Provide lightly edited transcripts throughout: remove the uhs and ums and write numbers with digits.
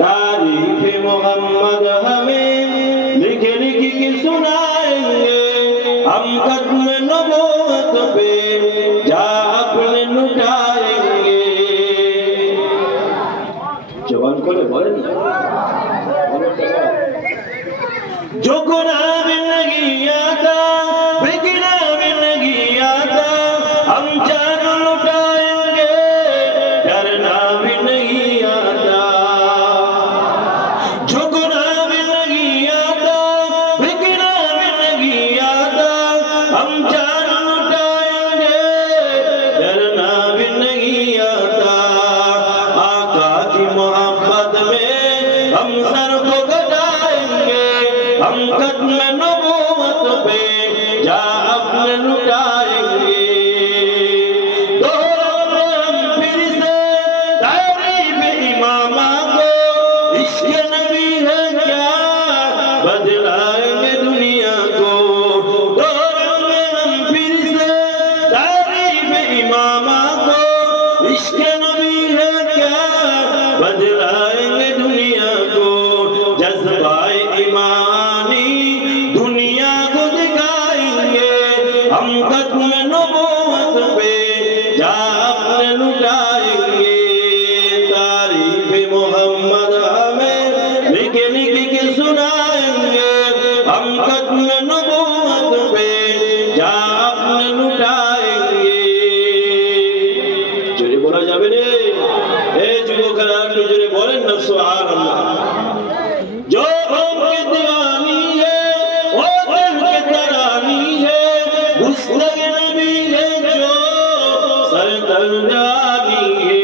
तारीफ मोहम्मद हमें लिख लिख के सुनाएंगे हम खत्म नबूवत पे जा अपने लुटाएंगे जवान खोले बोले ना जो गुनाह भी नहीं आता बिगड़ा भी नहीं आता हम जान लुटाएंगे डरना भी नहीं आता जो गुनाह भी नहीं आता बिगड़ा भी नहीं आता हम जान लुटाएंगे डरना भी नहीं आता आका की मोहब्बत में हम सर को कटाएंगे हम खत्म नबूवत पे जा अपने लुटाएंगे दोहराएंगे हम फिर से तारीफ इमामा को इश्क नबी है क्या बदलाएंगे दुनिया को दोहराएंगे हम फिर से तारीफ इमामा को इश्क नबी है क्या बदलाएंगे दुनिया को जज्बाए ईमानी दुनिया को दिखाएंगे हम खत्म नबूवत पे जा अपने लुटाएंगे तारीफ मोहम्मद हमें लिख लिख के सुनाएंगे हम खत्म नबूवत पे जा अपने लुटाएंगे जोरे बोला जावे रे ए যুবকরা একটু জোরে বলেন না সুবহানাল্লাহ जो उनकी दीवानी है वो दिल की तरानी है गुस्ताख नबी है जो सरदर्दानी है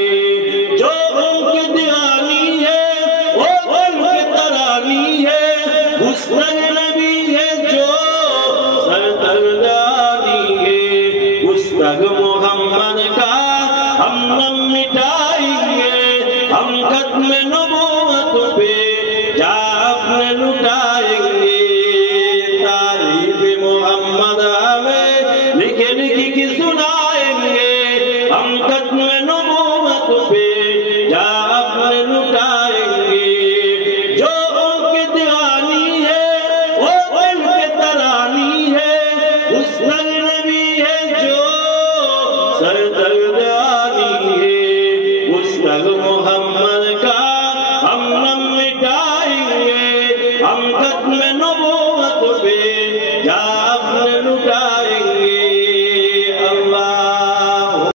जो उनकी दीवानी है वो दिल की तरानी है गुस्ताख नबी है जो सरदर्दानी है गुस्ताख मोहम्मद का हम नाम मिटाएंगे हम खत्म नबूवत पे जा अपने लुटाएंगे तारीफ मोहम्मद हमें लिख लिख के सुनाएंगे हम खत्म नबूवत पे जा अपने लुटाएंगे जो उनकी दीवानी है वो दिल की तरानी है गुस्ताख नबी है जो सरदर्दानी है गुस्ताख